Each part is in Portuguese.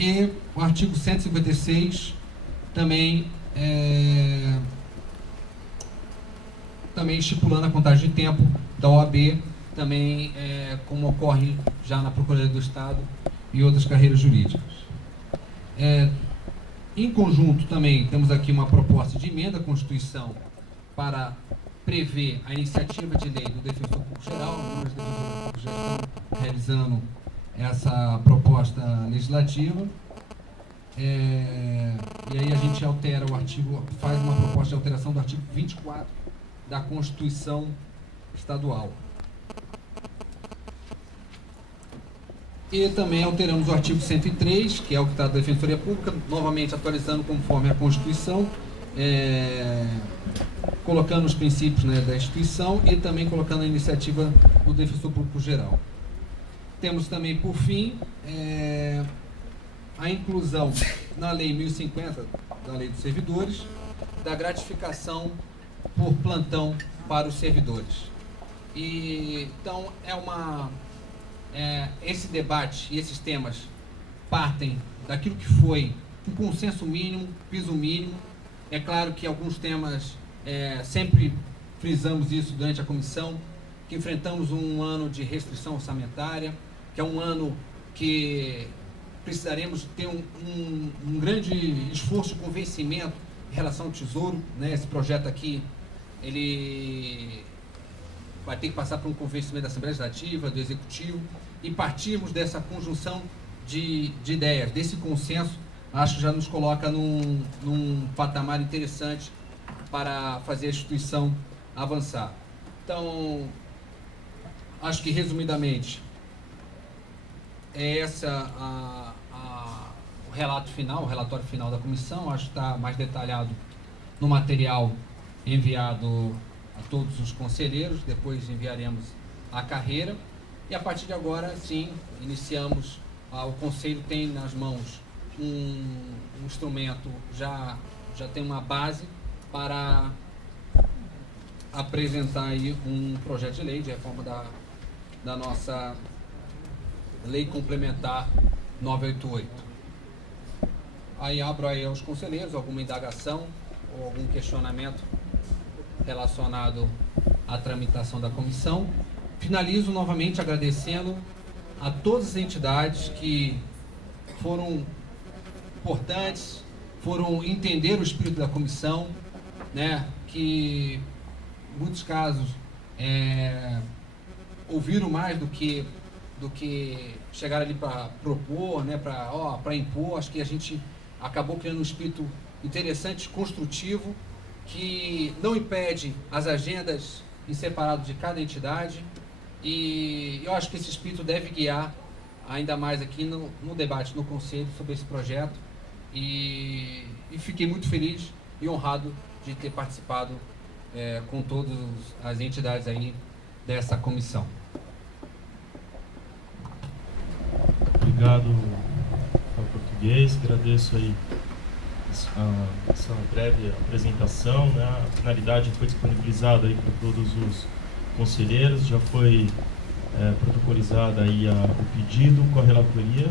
E o artigo 156 também estipulando a contagem de tempo da OAB, também como ocorre já na Procuradoria do Estado e outras carreiras jurídicas. Em conjunto também temos aqui uma proposta de emenda à Constituição para prever a iniciativa de lei do Defensor Público Geral. Alguns defensores públicos já estão realizando essa proposta legislativa. E aí a gente altera o artigo, faz uma proposta de alteração do artigo 24 da Constituição Estadual. E também alteramos o artigo 103, que é o que está da Defensoria Pública, novamente atualizando conforme a Constituição, colocando os princípios, né, da instituição e também colocando a iniciativa do Defensor Público Geral. Temos também, por fim, a inclusão na Lei 1050, da Lei dos Servidores, da gratificação por plantão para os servidores. Então, esse debate e esses temas partem daquilo que foi um consenso mínimo, piso mínimo. É claro que alguns temas, sempre frisamos isso durante a comissão, que enfrentamos um ano de restrição orçamentária, que é um ano que precisaremos ter um grande esforço de convencimento em relação ao Tesouro, né? Esse projeto aqui, ele vai ter que passar por um convencimento da Assembleia Legislativa, do Executivo, e partirmos dessa conjunção de ideias, desse consenso, acho que já nos coloca num patamar interessante para fazer a instituição avançar. Então, acho que, resumidamente, o relato final, o relatório final da comissão. Acho que está mais detalhado no material enviado a todos os conselheiros. Depois enviaremos a carreira. E a partir de agora, sim, iniciamos. O Conselho tem nas mãos um instrumento, já tem uma base para apresentar aí um projeto de lei de reforma da nossa Lei Complementar 988. Aí abro aí aos conselheiros alguma indagação ou algum questionamento relacionado à tramitação da comissão. Finalizo novamente agradecendo a todas as entidades que foram importantes, foram entender o espírito da comissão, né, que em muitos casos ouviram mais do que chegar ali para propor, né, para impor. Acho que a gente acabou criando um espírito interessante, construtivo, que não impede as agendas em separado de cada entidade, e eu acho que esse espírito deve guiar ainda mais aqui no debate no Conselho sobre esse projeto, e fiquei muito feliz e honrado de ter participado com todas as entidades aí dessa comissão. Obrigado ao português, agradeço aí essa breve apresentação, né? A finalidade foi disponibilizada aí para todos os conselheiros, já foi protocolizada aí o pedido com a relatoria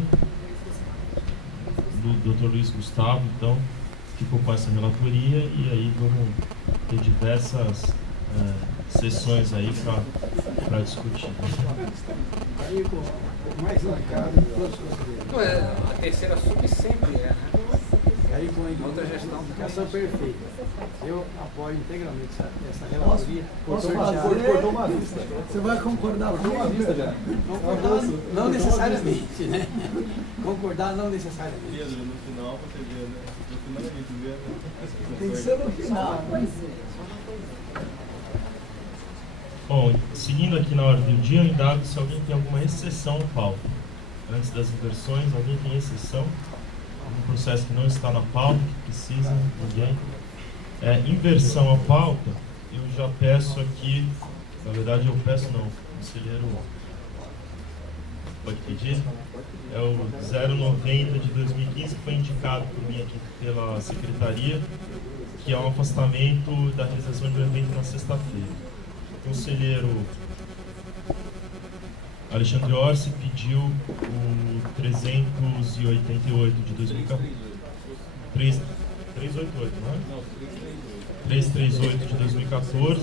do Dr. Luiz Gustavo, então ficou com essa relatoria, e aí vamos ter diversas sessões aí para discutir. Mais indicado de todos os conselheiros. A terceira sub sempre né? Aí com a outra gestão indicação perfeita. Eu apoio integralmente essa relatoria. Cortou uma vista. Você vai concordar com uma vista já? Concordar não necessariamente, né? Concordar não necessariamente. No final, você vê, né? No final a gente vê, né? Tem que ser no final. Bom, seguindo aqui na ordem do dia, eu indago se alguém tem alguma exceção à pauta. Antes das inversões, alguém tem exceção? Algum processo que não está na pauta, que precisa? Ninguém? Inversão à pauta, eu já peço aqui, na verdade eu peço não, o conselheiro pode pedir? É o 090 de 2015, que foi indicado por mim aqui pela secretaria, que é um afastamento da realização de um evento na sexta-feira. Conselheiro Alexandre Orsi pediu o 388 de 2014. 388, não é? Não, 338 de 2014.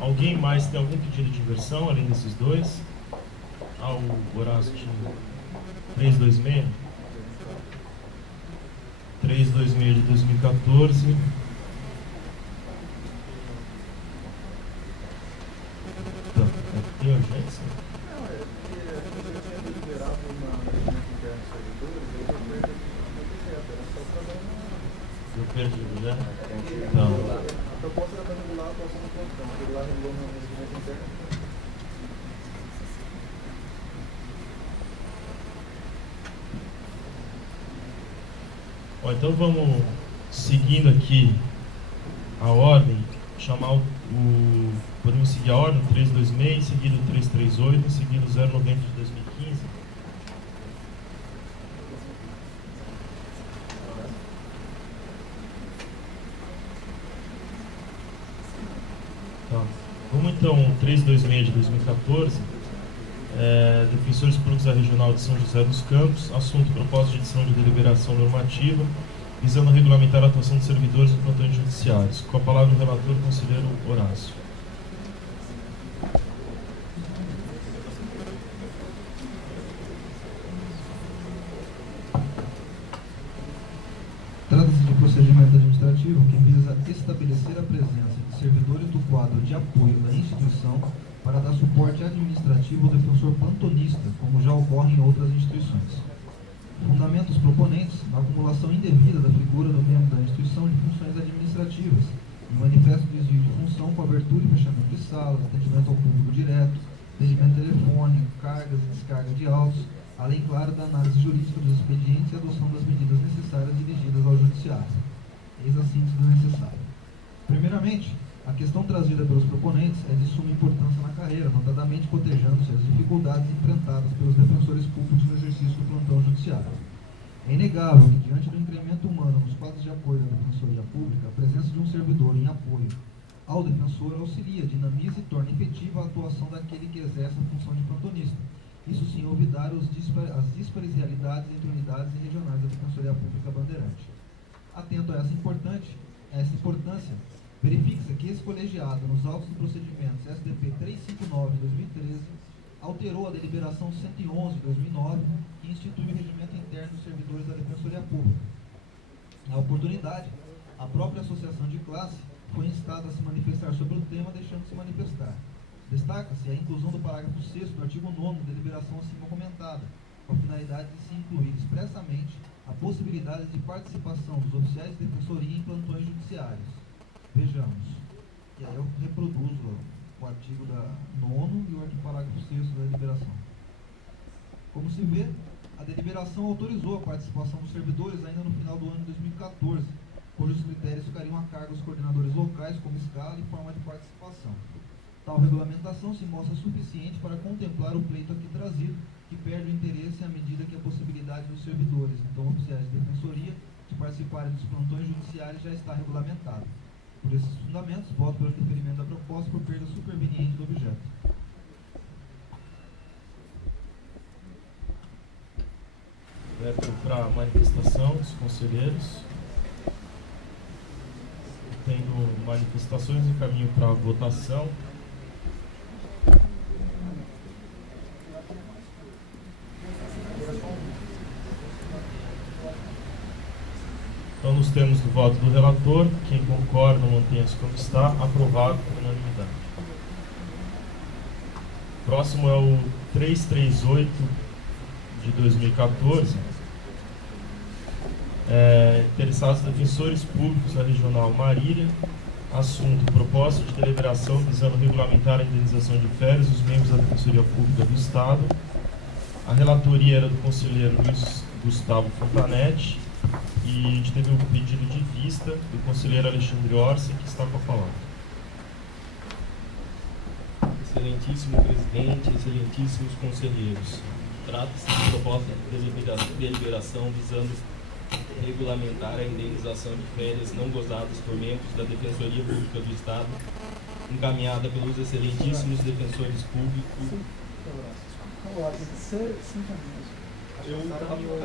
Alguém mais tem algum pedido de inversão além desses dois? O Horácio tinha 326. 326 de 2014. Tem urgência? não, é porque a gente já tinha deliberado uma regimento interno de servidores, eu já perdi o projeto, era só para dar uma... Eu perdi, né? Não. A proposta era para regular a atuação do plantão, regular no regimento interno. Bom, então vamos seguindo aqui a ordem, chamar podemos seguir a ordem 326, seguido 338, seguido 090 de 2015. Tá. Vamos então 326 de 2014, Defensores Públicos da Regional de São José dos Campos, assunto proposta de edição de deliberação normativa, visando regulamentar a atuação de servidores em plantões judiciários. Com a palavra o relator, o conselheiro Horácio. Trata-se de procedimento administrativo que visa estabelecer a presença de servidores do quadro de apoio da instituição para dar suporte administrativo ao defensor plantonista, como já ocorre em outras instituições. Fundamenta os proponentes na acumulação indevida da figura do membro da instituição de funções administrativas, em manifesto desvio de função com abertura e fechamento de salas, atendimento ao público direto, atendimento telefônico, cargas e descarga de autos, além, claro, da análise jurídica dos expedientes e adoção das medidas necessárias dirigidas ao judiciário. Eis a síntese do necessário. Primeiramente, a questão trazida pelos proponentes é de suma importância na carreira, notadamente cotejando-se as dificuldades enfrentadas pelos defensores públicos no exercício do plantão judiciário. É inegável que, diante do incremento humano nos quadros de apoio da Defensoria Pública, a presença de um servidor em apoio ao defensor auxilia, dinamiza e torna efetiva a atuação daquele que exerce a função de plantonista. Isso sem olvidar as díspares realidades entre unidades e regionais da Defensoria Pública Bandeirante. Atento a essa importância, verifica-se que esse colegiado, nos autos do procedimento SDP 359 de 2013, alterou a deliberação 111 de 2009, que institui o regimento interno dos servidores da Defensoria Pública. Na oportunidade, a própria associação de classe foi instada a se manifestar sobre o tema, deixando-se manifestar. Destaca-se a inclusão do parágrafo 6º do artigo 9º da deliberação acima comentada, com a finalidade de se incluir expressamente a possibilidade de participação dos oficiais de defensoria em plantões judiciários. Vejamos. E aí eu reproduzo o artigo 9º e o parágrafo 6º da deliberação. Como se vê, a deliberação autorizou a participação dos servidores ainda no final do ano de 2014, cujos critérios ficariam a cargo dos coordenadores locais como escala e forma de participação. Tal regulamentação se mostra suficiente para contemplar o pleito aqui trazido, que perde o interesse à medida que a possibilidade dos servidores, então oficiais de defensoria, de participarem dos plantões judiciários já está regulamentada. Por esses fundamentos, voto pelo deferimento da proposta por perda superveniente do objeto. Levo para a manifestação dos conselheiros. Tendo manifestações, encaminho para a votação. Então, nos termos do voto do relator, quem concorda, mantenha-se como está, aprovado por unanimidade. Próximo é o 338 de 2014. Interessados defensores públicos da Regional Marília. Assunto: proposta de deliberação visando regulamentar a indenização de férias dos membros da Defensoria Pública do Estado. A relatoria era do conselheiro Luiz Gustavo Fontanetti. E a gente teve um pedido de vista do conselheiro Alexandre Orsi, que está com a palavra. Excelentíssimo presidente, excelentíssimos conselheiros. Trata-se de proposta de deliberação visando regulamentar a indenização de férias não gozadas por membros da Defensoria Pública do Estado encaminhada pelos excelentíssimos defensores públicos. Eu encaminhou.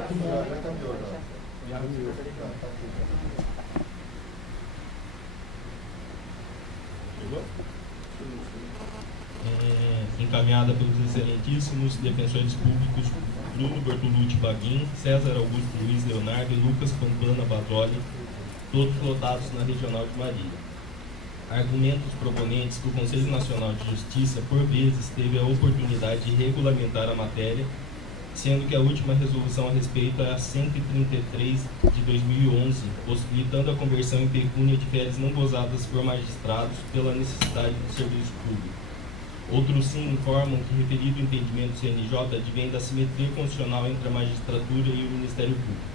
Encaminhada pelos excelentíssimos defensores públicos Bruno Bertolucci Baguin, César Augusto Luiz Leonardo e Lucas Pampana Badroli, todos lotados na Regional de Marília. Argumentos proponentes que o Conselho Nacional de Justiça, por vezes, teve a oportunidade de regulamentar a matéria, sendo que a última resolução a respeito é a 133 de 2011, possibilitando a conversão em pecúnia de férias não gozadas por magistrados pela necessidade do serviço público. Outros sim informam que referido entendimento do CNJ advém da simetria constitucional entre a magistratura e o Ministério Público.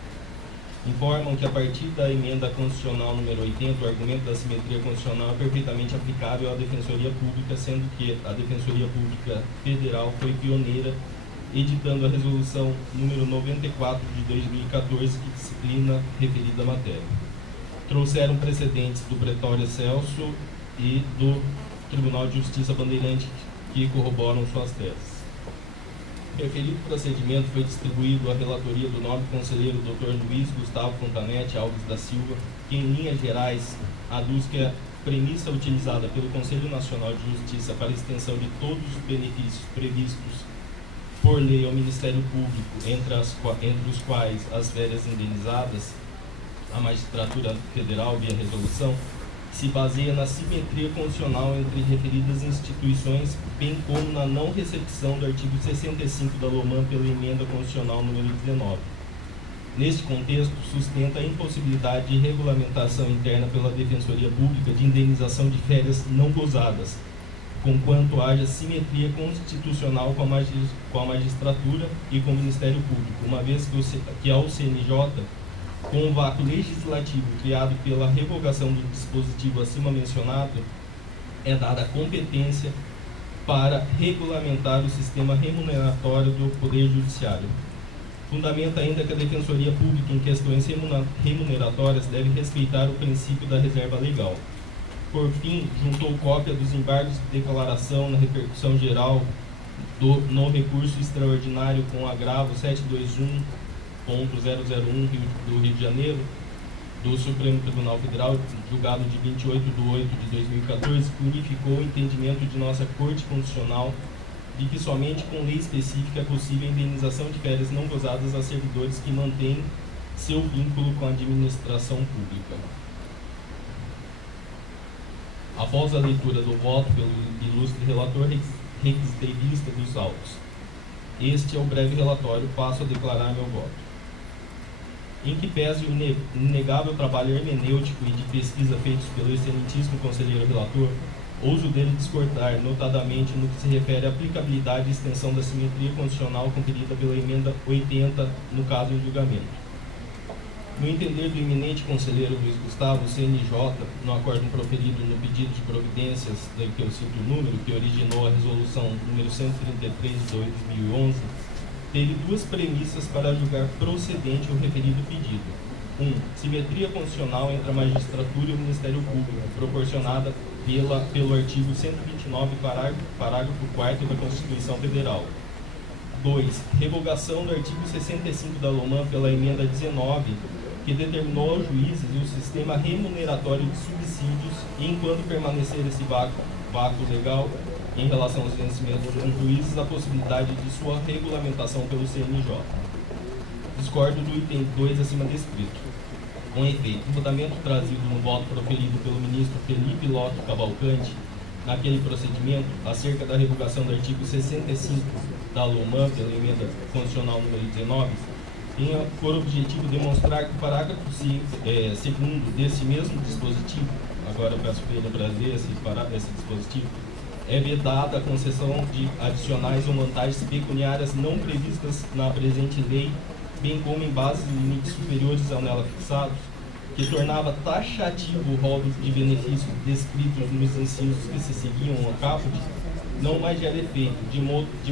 Informam que a partir da emenda constitucional número 80, o argumento da simetria constitucional é perfeitamente aplicável à Defensoria Pública, sendo que a Defensoria Pública Federal foi pioneira, editando a resolução número 94 de 2014, que disciplina referida à matéria. Trouxeram precedentes do Pretório Celso e do Tribunal de Justiça Bandeirante que corroboram suas teses. Referido procedimento foi distribuído à relatoria do nobre conselheiro Dr. Luiz Gustavo Fontanete Alves da Silva, que em linhas gerais aduz que a premissa utilizada pelo Conselho Nacional de Justiça para a extensão de todos os benefícios previstos por lei ao Ministério Público, entre os quais as férias indenizadas, a magistratura federal via resolução, se baseia na simetria constitucional entre referidas instituições, bem como na não recepção do artigo 65 da LOMAN pela emenda constitucional número 19. Neste contexto, sustenta a impossibilidade de regulamentação interna pela Defensoria Pública de indenização de férias não gozadas, conquanto haja simetria constitucional com a magistratura e com o Ministério Público, uma vez que ao CNJ, com o vácuo legislativo criado pela revogação do dispositivo acima mencionado, é dada a competência para regulamentar o sistema remuneratório do Poder Judiciário. Fundamenta ainda que a Defensoria Pública em questões remuneratórias deve respeitar o princípio da reserva legal. Por fim, juntou cópia dos embargos de declaração na repercussão geral no recurso extraordinário com agravo 721.001 do Rio de Janeiro, do Supremo Tribunal Federal, julgado de 28 de 8 de 2014, que unificou o entendimento de nossa Corte Constitucional de que somente com lei específica é possível a indenização de férias não gozadas a servidores que mantêm seu vínculo com a administração pública. Após a leitura do voto pelo ilustre relator, requisitei lista dos autos. Este é o breve relatório, passo a declarar meu voto. Em que pese o inegável trabalho hermenêutico e de pesquisa feitos pelo excelentíssimo conselheiro relator, ouso dele discordar, notadamente no que se refere à aplicabilidade e extensão da simetria constitucional conferida pela emenda 80, no caso em julgamento. No entender do eminente conselheiro Luiz Gustavo, o CNJ, no acórdão proferido no pedido de providências, que eu cito o número, que originou a resolução número 133 de 2011, teve duas premissas para julgar procedente o referido pedido. 1. Simetria constitucional entre a magistratura e o Ministério Público, proporcionada pelo artigo 129, parágrafo 4º da Constituição Federal. 2. Revogação do artigo 65 da LOMAN pela emenda 19, que determinou aos juízes o sistema remuneratório de subsídios e, enquanto permanecer esse vácuo legal em relação aos vencimentos dos juízes, a possibilidade de sua regulamentação pelo CNJ. Discordo do item 2 acima descrito. Com efeito, o fundamento trazido no voto proferido pelo ministro Felipe Lotto Cavalcante, naquele procedimento, acerca da revogação do artigo 65 da LOMAN pela emenda constitucional número 19, tem por objetivo demonstrar que o parágrafo segundo desse mesmo dispositivo, agora eu peço para ele trazer esse dispositivo, é vedada a concessão de adicionais ou vantagens pecuniárias não previstas na presente lei, bem como em bases de limites superiores ao nela fixados, que tornava taxativo o rol de benefícios descritos nos ensinos que se seguiam ao caput, não mais gera efeito, de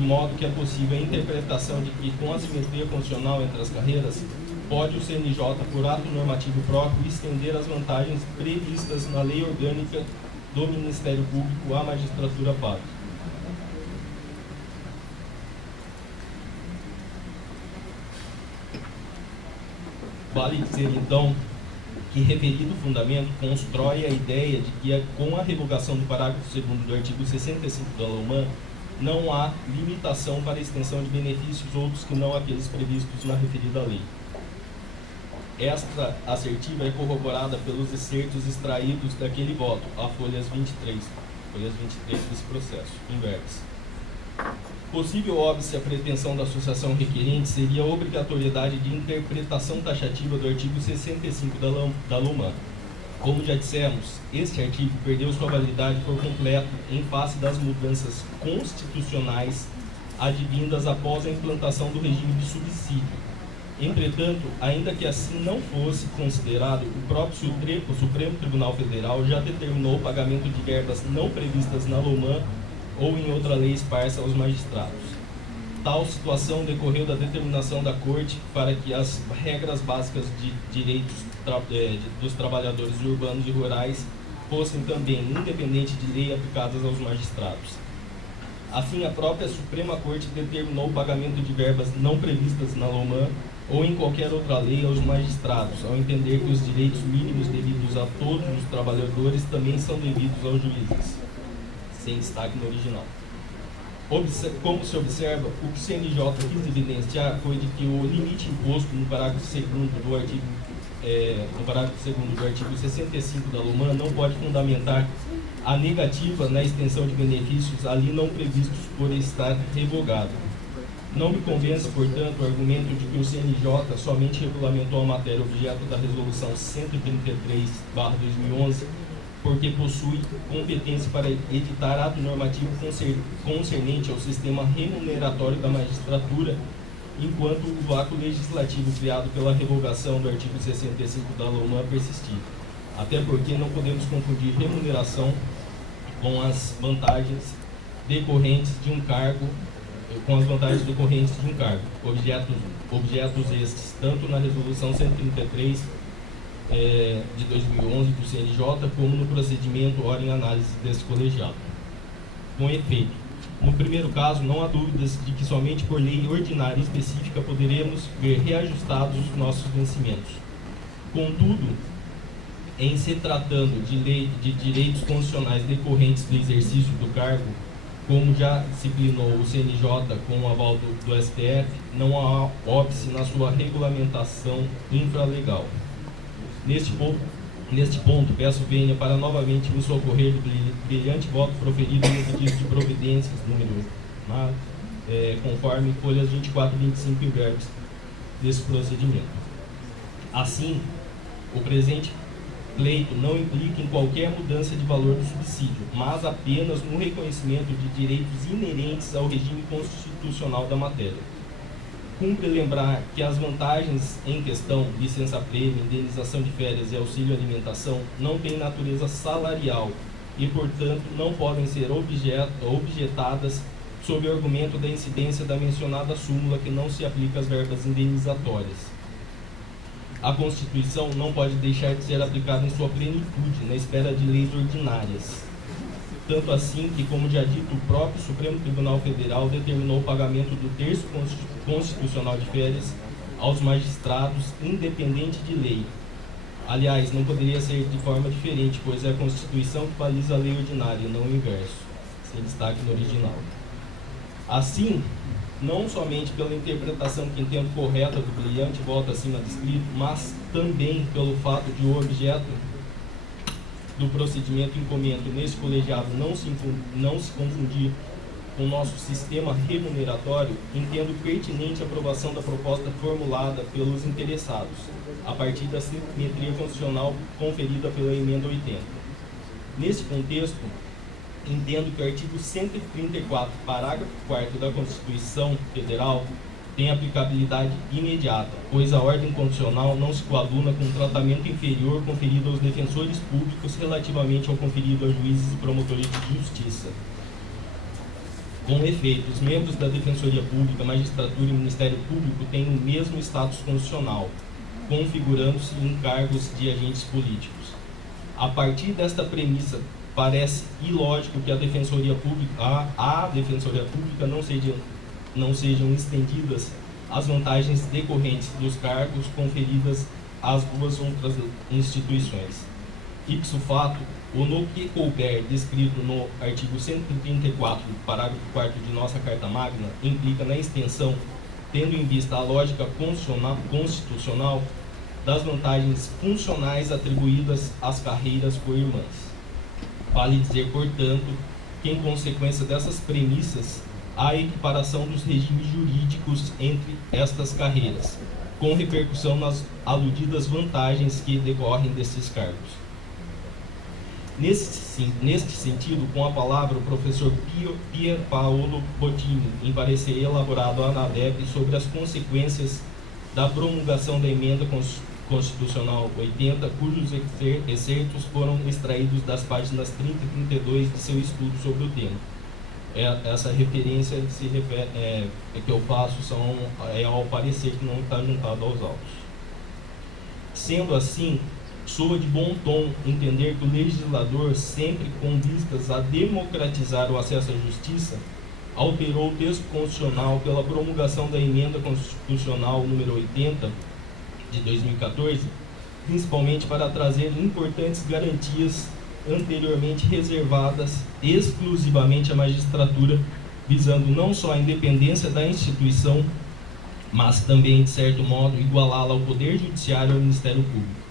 modo que é possível a interpretação de que, com a simetria constitucional entre as carreiras, pode o CNJ, por ato normativo próprio, estender as vantagens previstas na lei orgânica do Ministério Público à magistratura pátria. Vale dizer, então, que referido fundamento constrói a ideia de que, com a revogação do parágrafo 2º do artigo 65 da LOMAN, não há limitação para a extensão de benefícios outros que não aqueles previstos na referida lei. Esta assertiva é corroborada pelos excertos extraídos daquele voto, a folhas 23 desse processo, em verbis. Possível óbice a pretensão da associação requerente seria a obrigatoriedade de interpretação taxativa do artigo 65 da LOMAN. Como já dissemos, este artigo perdeu sua validade por completo em face das mudanças constitucionais advindas após a implantação do regime de subsídio. Entretanto, ainda que assim não fosse considerado, o próprio Supremo Tribunal Federal já determinou o pagamento de verbas não previstas na LOMAN ou em outra lei esparsa aos magistrados. Tal situação decorreu da determinação da Corte para que as regras básicas de direitos dos trabalhadores urbanos e rurais fossem também, independente de lei, aplicadas aos magistrados. Assim, a própria Suprema Corte determinou o pagamento de verbas não previstas na LOMAN ou em qualquer outra lei aos magistrados, ao entender que os direitos mínimos devidos a todos os trabalhadores também são devidos aos juízes, sem destaque no original. Como se observa, o que o CNJ quis evidenciar foi de que o limite imposto no parágrafo 2º do artigo 65 da LOMAN não pode fundamentar a negativa na extensão de benefícios ali não previstos por estar revogado. Não me convence, portanto, o argumento de que o CNJ somente regulamentou a matéria objeto da Resolução 133/2011 porque possui competência para editar ato normativo concernente ao sistema remuneratório da magistratura, enquanto o vácuo legislativo criado pela revogação do artigo 65 da LOMAN persistir. Até porque não podemos confundir remuneração com as vantagens decorrentes de um cargo, objetos estes, tanto na Resolução 133 de 2011 do CNJ, como no procedimento ora em análise desse colegiado. Com efeito, no primeiro caso, não há dúvidas de que somente por lei ordinária específica poderemos ver reajustados os nossos vencimentos. Contudo, em se tratando de lei de direitos constitucionais decorrentes do exercício do cargo, como já disciplinou o CNJ com o aval do STF, não há óbice na sua regulamentação infralegal. Neste ponto, peço venha para novamente me socorrer do brilhante voto proferido no pedido de providências, conforme folhas 24 e 25 em verbis desse procedimento. Assim, o presente pleito não implica em qualquer mudança de valor do subsídio, mas apenas no reconhecimento de direitos inerentes ao regime constitucional da matéria. Cumpre lembrar que as vantagens em questão, licença-prêmio, indenização de férias e auxílio alimentação, não têm natureza salarial e, portanto, não podem ser objetadas sob o argumento da incidência da mencionada súmula que não se aplica às verbas indenizatórias. A Constituição não pode deixar de ser aplicada em sua plenitude, na espera de leis ordinárias. Tanto assim que, como já dito, o próprio Supremo Tribunal Federal determinou o pagamento do terço constitucional de férias aos magistrados, independente de lei. Aliás, não poderia ser de forma diferente, pois é a Constituição que baliza a lei ordinária, não o inverso, sem destaque no original. Assim, não somente pela interpretação que entendo correta do brilhante voto acima descrito, mas também pelo fato de o objeto do procedimento em comento nesse colegiado não se confundir com o nosso sistema remuneratório, entendo pertinente a aprovação da proposta formulada pelos interessados, a partir da simetria constitucional conferida pela emenda 80. Nesse contexto, entendo que o artigo 134, parágrafo 4º da Constituição Federal tem aplicabilidade imediata, pois a ordem constitucional não se coaduna com o tratamento inferior conferido aos defensores públicos relativamente ao conferido a juízes e promotores de justiça. Com efeito, os membros da Defensoria Pública, Magistratura e Ministério Público têm o mesmo status constitucional, configurando-se em cargos de agentes políticos. A partir desta premissa parece ilógico que a Defensoria Pública não sejam estendidas as vantagens decorrentes dos cargos conferidas às duas outras instituições. Ipso fato, o no que couber descrito no artigo 134, parágrafo 4º de nossa Carta Magna, implica na extensão, tendo em vista a lógica constitucional, das vantagens funcionais atribuídas às carreiras co-irmãs. Vale dizer, portanto, que em consequência dessas premissas, há equiparação dos regimes jurídicos entre estas carreiras, com repercussão nas aludidas vantagens que decorrem desses cargos. Neste sentido, com a palavra, o professor Pier Paolo Bottini, em parecer elaborado à ANADEP sobre as consequências da promulgação da Emenda Constitucional 80, cujos excertos foram extraídos das páginas 30 e 32 de seu estudo sobre o tema. Essa referência que eu faço é ao parecer que não está juntado aos autos. Sendo assim, soa de bom tom entender que o legislador, sempre com vistas a democratizar o acesso à justiça, alterou o texto constitucional pela promulgação da Emenda Constitucional número 80 de 2014, principalmente para trazer importantes garantias anteriormente reservadas exclusivamente à magistratura, visando não só a independência da instituição, mas também, de certo modo, igualá-la ao Poder Judiciário e ao Ministério Público.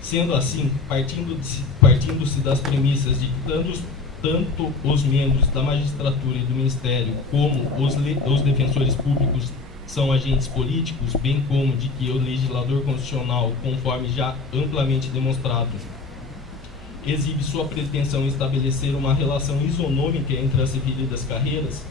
Sendo assim, partindo-se das premissas de que tanto os membros da magistratura e do Ministério como os defensores públicos são agentes políticos, bem como de que o legislador constitucional, conforme já amplamente demonstrado, exibe sua pretensão em estabelecer uma relação isonômica entre as referidas carreiras,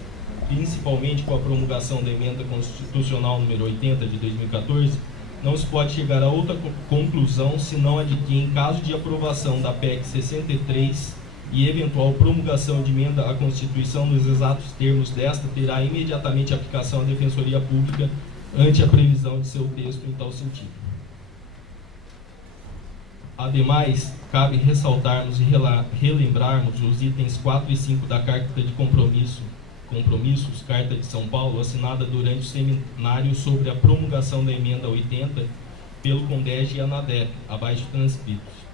principalmente com a promulgação da Emenda Constitucional número 80 de 2014, não se pode chegar a outra conclusão senão a de que, em caso de aprovação da PEC 63 e eventual promulgação de emenda à Constituição nos exatos termos desta, terá imediatamente aplicação à Defensoria Pública ante a previsão de seu texto em tal sentido. Ademais, cabe ressaltarmos e relembrarmos os itens 4 e 5 da Carta de Compromissos, Carta de São Paulo, assinada durante o seminário sobre a promulgação da Emenda 80 pelo CONDEG e ANADEP, abaixo transcritos.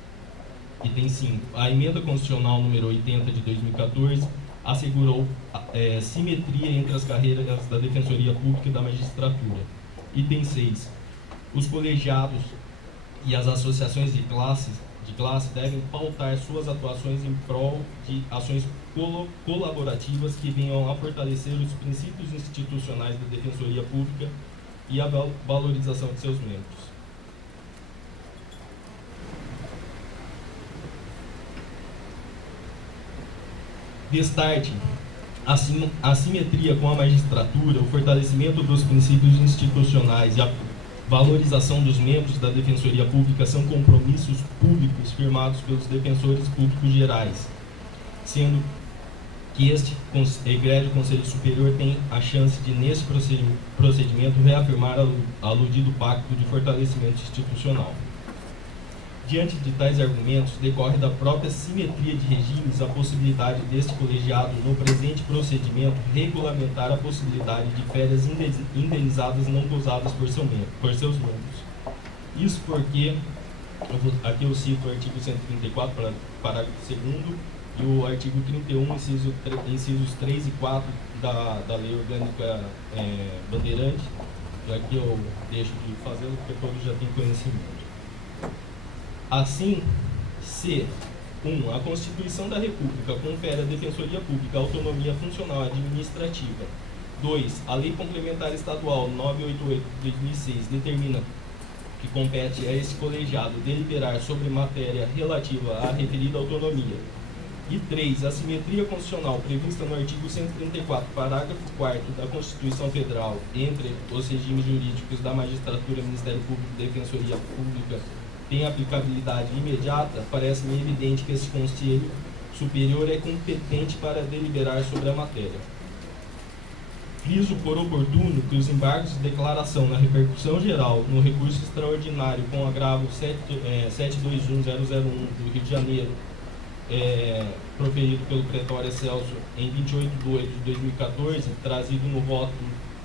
Item 5. A Emenda Constitucional número 80 de 2014 assegurou simetria entre as carreiras da Defensoria Pública e da Magistratura. Item 6. Os colegiados e as associações de classe devem pautar suas atuações em prol de ações colaborativas que venham a fortalecer os princípios institucionais da Defensoria Pública e a valorização de seus membros. Destarte a simetria com a magistratura, o fortalecimento dos princípios institucionais e a valorização dos membros da Defensoria Pública são compromissos públicos firmados pelos defensores públicos gerais, sendo que este egrégio Conselho Superior tem a chance de, nesse procedimento, reafirmar aludido pacto de fortalecimento institucional. Diante de tais argumentos, decorre da própria simetria de regimes a possibilidade deste colegiado, no presente procedimento, regulamentar a possibilidade de férias indenizadas não gozadas por seus membros. Isso porque, aqui eu cito o artigo 134, parágrafo 2º, e o artigo 31, incisos 3 e 4 da Lei Orgânica Bandeirante, e aqui eu deixo de fazê-lo porque todos já têm conhecimento. Assim, se 1. A Constituição da República confere à Defensoria Pública autonomia funcional administrativa. 2. A Lei Complementar Estadual 988 de 2006 determina que compete a esse colegiado deliberar sobre matéria relativa à referida autonomia. E 3. A simetria constitucional prevista no artigo 134, parágrafo 4º da Constituição Federal entre os regimes jurídicos da magistratura, Ministério Público e Defensoria Pública tem aplicabilidade imediata, parece-me evidente que esse Conselho Superior é competente para deliberar sobre a matéria. Friso por oportuno que os embargos de declaração na repercussão geral no recurso extraordinário com agravo 721.001 do Rio de Janeiro, proferido pelo Pretório Celso em 28 de 8 de 2014, trazido no voto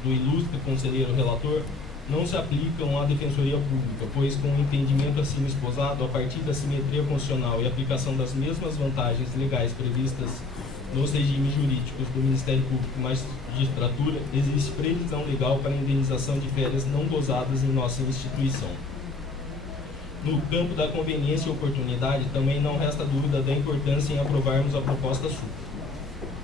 do ilustre conselheiro relator, não se aplicam à Defensoria Pública, pois com o entendimento assim esposado, a partir da simetria constitucional e aplicação das mesmas vantagens legais previstas nos regimes jurídicos do Ministério Público e Magistratura, existe previsão legal para indenização de férias não gozadas em nossa instituição. No campo da conveniência e oportunidade, também não resta dúvida da importância em aprovarmos a proposta supra.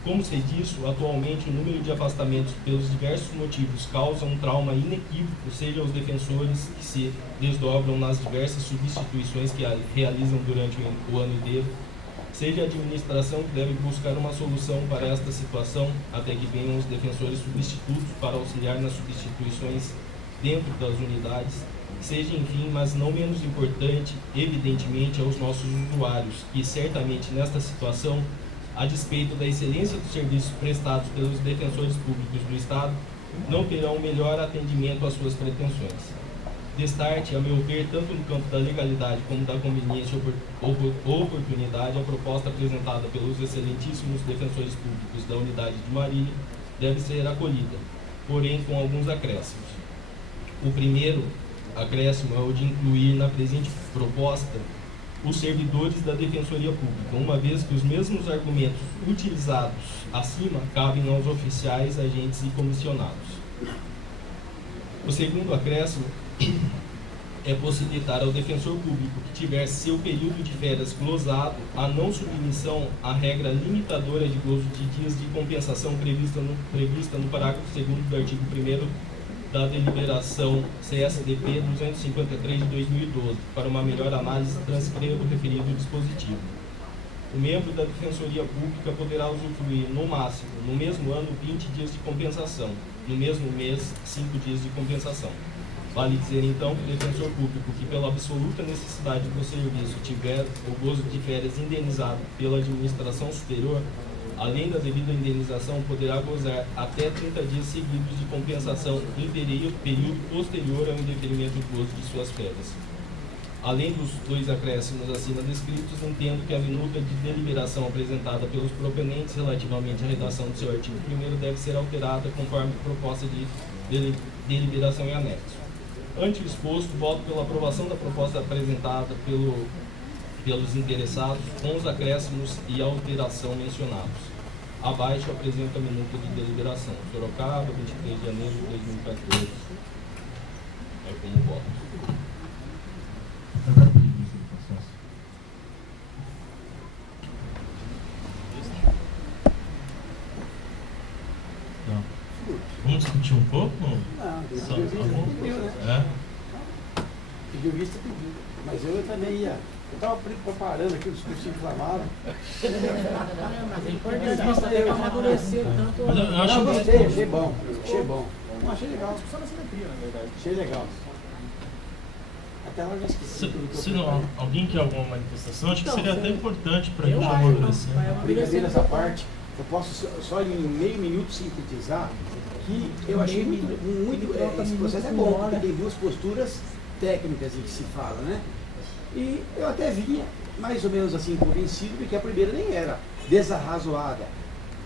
Como sei disso, atualmente o número de afastamentos pelos diversos motivos causa um trauma inequívoco, seja aos defensores que se desdobram nas diversas substituições que realizam durante o ano inteiro, seja a administração que deve buscar uma solução para esta situação, até que venham os defensores substitutos para auxiliar nas substituições dentro das unidades, seja, enfim, mas não menos importante, evidentemente, aos nossos usuários, que certamente nesta situação, a despeito da excelência dos serviços prestados pelos defensores públicos do Estado, não terão melhor atendimento às suas pretensões. Destarte, a meu ver, tanto no campo da legalidade como da conveniência e oportunidade, a proposta apresentada pelos excelentíssimos defensores públicos da unidade de Marília deve ser acolhida, porém com alguns acréscimos. O primeiro acréscimo é o de incluir na presente proposta os servidores da Defensoria Pública, uma vez que os mesmos argumentos utilizados acima cabem aos oficiais, agentes e comissionados. O segundo acréscimo é possibilitar ao defensor público que tiver seu período de férias glosado a não submissão à regra limitadora de gozo de dias de compensação prevista no parágrafo 2º do artigo 1º da deliberação CSDP 253 de 2012, para uma melhor análise transcreva o referido dispositivo. O membro da Defensoria Pública poderá usufruir, no máximo, no mesmo ano, 20 dias de compensação, no mesmo mês, 5 dias de compensação. Vale dizer, então, que o defensor público que, pela absoluta necessidade do serviço, tiver o gozo de férias indenizado pela administração superior, além da devida indenização, poderá gozar até 30 dias seguidos de compensação em período posterior ao indeferimento do gozo de suas férias. Além dos dois acréscimos acima descritos, entendo que a minuta de deliberação apresentada pelos proponentes relativamente à redação do seu artigo 1º deve ser alterada conforme proposta de deliberação em anexo. Ante o exposto, voto pela aprovação da proposta apresentada pelos interessados, com os acréscimos e alteração mencionados. Abaixo apresento a minuta de deliberação. Sorocaba, 23 de janeiro de 2014. É como voto. Eu quero pedir que você passasse. Não. Vamos discutir um pouco? Não, Só, pediu vista, tá pediu, né? É? Pediu vista, pediu. Mas eu também ia. Eu estava preparando aqui os que se inflamaram. Mas é importante até para amadurecer tanto. Mas eu acho Não, que... gostei, achei bom. Achei bom. Não, achei legal. Discussão da simetria, na verdade. Achei legal. Até agora eu já esqueci tudo que eu Se não, preparei. alguém quer alguma manifestação, acho que Então, seria até sim. importante para a Eu gente acho, amadurecer. vai Brincadeira amadurecer essa essa parte, eu posso só em meio minuto sintetizar que eu achei muito esse processo é bom, porque tem duas posturas técnicas em que se fala, né? E eu até vinha mais ou menos assim convencido de que a primeira nem era desarrazoada,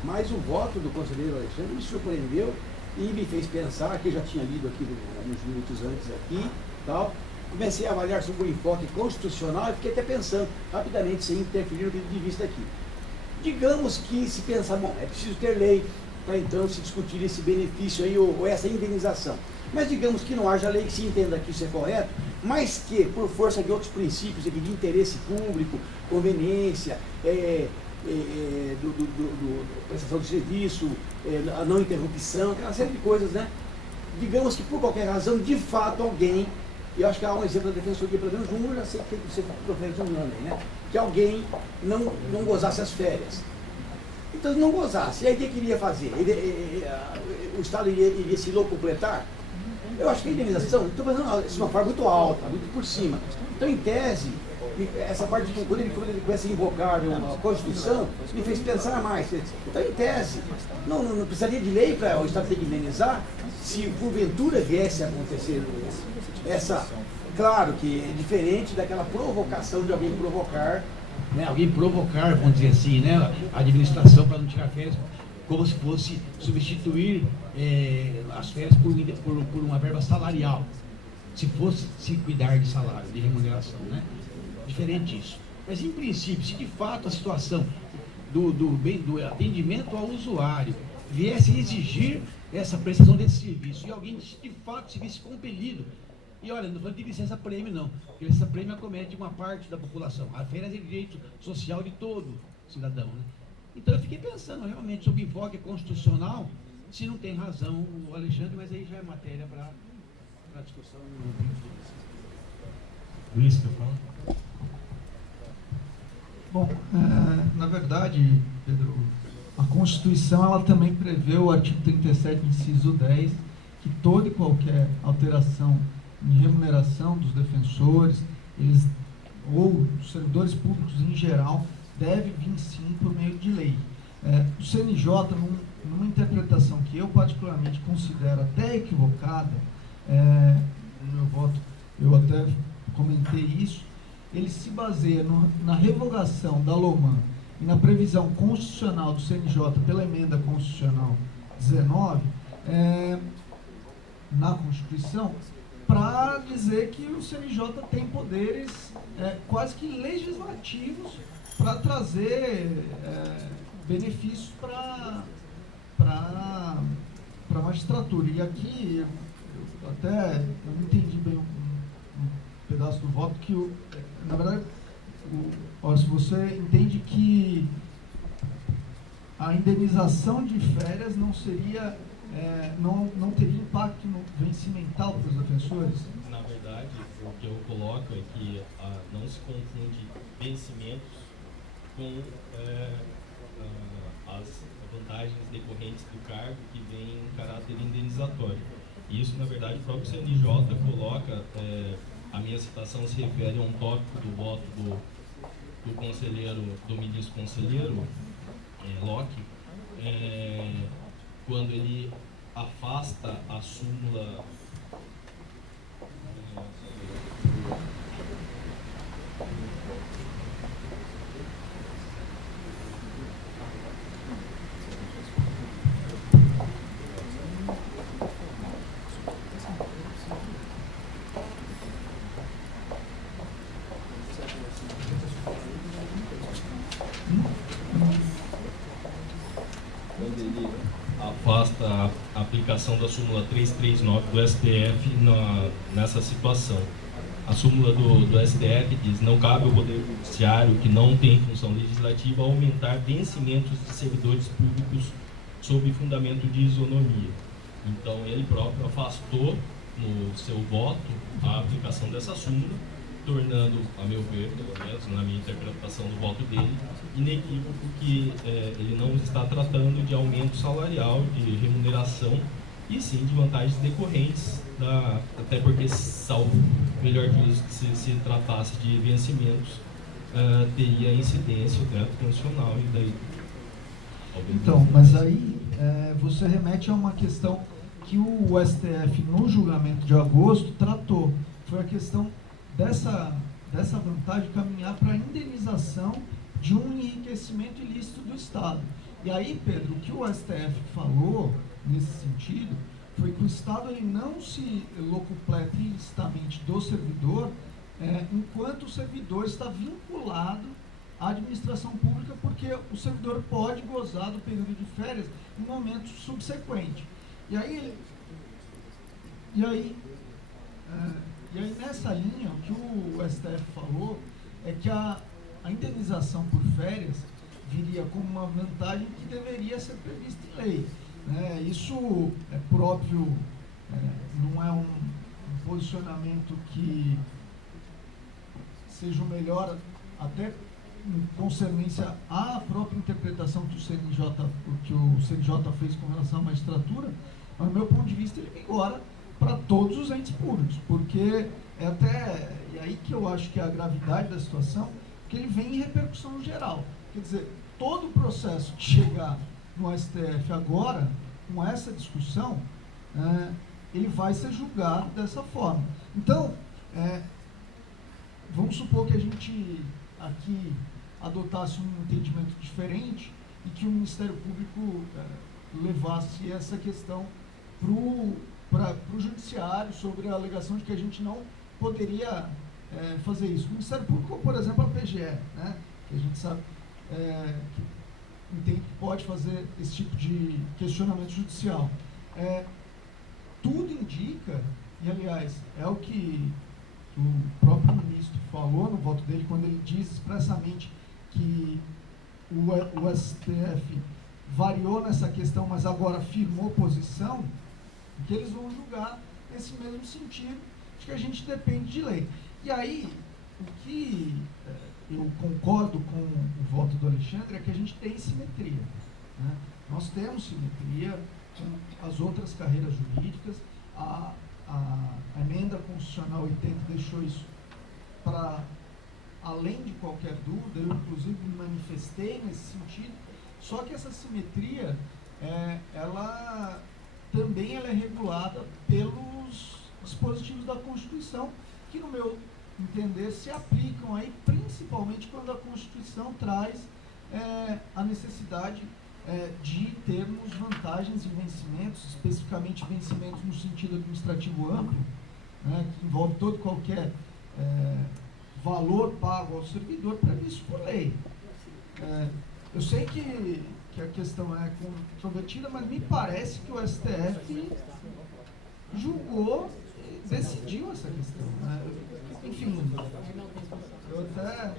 mas o voto do conselheiro Alexandre me surpreendeu e me fez pensar, que eu já tinha lido aqui uns minutos antes aqui, tal. Comecei a avaliar sobre o enfoque constitucional e fiquei até pensando rapidamente, sem interferir no ponto de vista aqui. Digamos que se pensar, bom, é preciso ter lei para então se discutir esse benefício aí ou essa indenização. Mas digamos que não haja lei que se entenda que isso é correto, mas que, por força de outros princípios aqui, de interesse público, conveniência, prestação de serviço, a não interrupção, aquela série de coisas, né? Digamos que por qualquer razão, de fato, alguém, e eu acho que há um exemplo da Defensoria, pelo menos um, eu já sei que você profere um nome, né? Que alguém não gozasse as férias. Então, não gozasse. E aí, o que ele ia fazer? O Estado iria se locupletar? Eu acho que a indenização, estou pensando de uma forma muito alta, muito por cima. Então, em tese, essa parte, quando ele começa a invocar a Constituição, me fez pensar mais. Então, em tese, não precisaria de lei para o Estado ter que indenizar, se porventura viesse a acontecer essa. Claro que é diferente daquela provocação de alguém provocar né, alguém provocar, vamos dizer assim, né, a administração para não tirar férias, como se fosse substituir as férias por uma verba salarial, se fosse se cuidar de salário, de remuneração, né? Diferente isso. Mas, em princípio, se de fato a situação do atendimento ao usuário viesse exigir essa prestação desse serviço e alguém de fato se visse compelido, e olha, não estou falando de licença-prêmio não, porque licença-prêmio acomete uma parte da população, a férias é direito social de todo cidadão, né? Então eu fiquei pensando realmente sobre enfoque constitucional, se não tem razão o Alexandre, mas aí já é matéria para discussão. Luiz, quer falar? Bom, na verdade, Pedro, a Constituição ela também prevê o artigo 37, inciso 10, que toda e qualquer alteração em remuneração dos defensores, ou dos servidores públicos em geral, deve vir sim por meio de lei. O CNJ, numa interpretação que eu particularmente considero até equivocada, no meu voto eu até comentei isso, ele se baseia na revogação da LOMAN e na previsão constitucional do CNJ pela emenda constitucional 19, na Constituição, para dizer que o CNJ tem poderes quase que legislativos para trazer benefícios para a magistratura. E aqui, eu até não entendi bem um pedaço do voto, que, na verdade, se você entende que a indenização de férias não seria, não teria impacto no vencimental para os defensores? Na verdade, o que eu coloco é que não se confunde vencimentos com as vantagens decorrentes do cargo que vem em caráter indenizatório. Isso, na verdade, o próprio CNJ coloca, a minha citação se refere a um tópico do voto do conselheiro, do ministro conselheiro, Locke, quando ele afasta a súmula a aplicação da súmula 339 do STF nessa situação. A súmula do STF diz: não cabe ao Poder Judiciário, que não tem função legislativa, aumentar vencimentos de servidores públicos sob fundamento de isonomia. Então, ele próprio afastou no seu voto a aplicação dessa súmula, tornando, a meu ver, pelo menos na minha interpretação do voto dele, inequívoco que ele não está tratando de aumento salarial, de remuneração, e sim de vantagens decorrentes, até porque, salvo melhor juízo, que se tratasse de vencimentos, teria incidência o teto constitucional, e daí... Então, mas aí você remete a uma questão que o STF, no julgamento de agosto, tratou. Foi a questão dessa vantagem caminhar para a indenização de um enriquecimento ilícito do Estado. E aí, Pedro, o que o STF falou nesse sentido foi que o Estado ele não se locupleta ilicitamente do servidor enquanto o servidor está vinculado à administração pública, porque o servidor pode gozar do período de férias em momento subsequente. E aí nessa linha, o que o STF falou é que a indenização por férias viria como uma vantagem que deveria ser prevista em lei. Isso, por óbvio, não é um posicionamento que seja o melhor, até em concernência à própria interpretação que o CNJ fez com relação à magistratura, mas, do meu ponto de vista, ele vigora para todos os entes públicos, porque e aí que eu acho que é a gravidade da situação, que ele vem em repercussão geral. Quer dizer, todo o processo que chegar no STF agora, com essa discussão, ele vai ser julgado dessa forma. Então, vamos supor que a gente aqui adotasse um entendimento diferente e que o Ministério Público levasse essa questão para o Judiciário sobre a alegação de que a gente não poderia fazer isso. O Ministério Público, por exemplo, a PGE, né, que a gente sabe que entende que pode fazer esse tipo de questionamento judicial. Tudo indica, e aliás, é o que o próprio ministro falou no voto dele, quando ele diz expressamente que o STF variou nessa questão, mas agora firmou posição, que eles vão julgar nesse mesmo sentido, de que a gente depende de lei. E aí, o que eu concordo com o voto do Alexandre é que a gente tem simetria, né? Nós temos simetria com as outras carreiras jurídicas. A emenda constitucional 80 deixou isso para além de qualquer dúvida. Eu inclusive me manifestei nesse sentido, só que essa simetria ela também é regulada pelos dispositivos da Constituição, que no meu entender se aplicam aí principalmente quando a Constituição traz a necessidade de termos vantagens e vencimentos, especificamente vencimentos no sentido administrativo amplo, né, que envolve todo qualquer valor pago ao servidor previsto por lei. Eu sei que a questão é controvertida, mas me parece que o STF julgou e decidiu essa questão, né? Enfim, eu até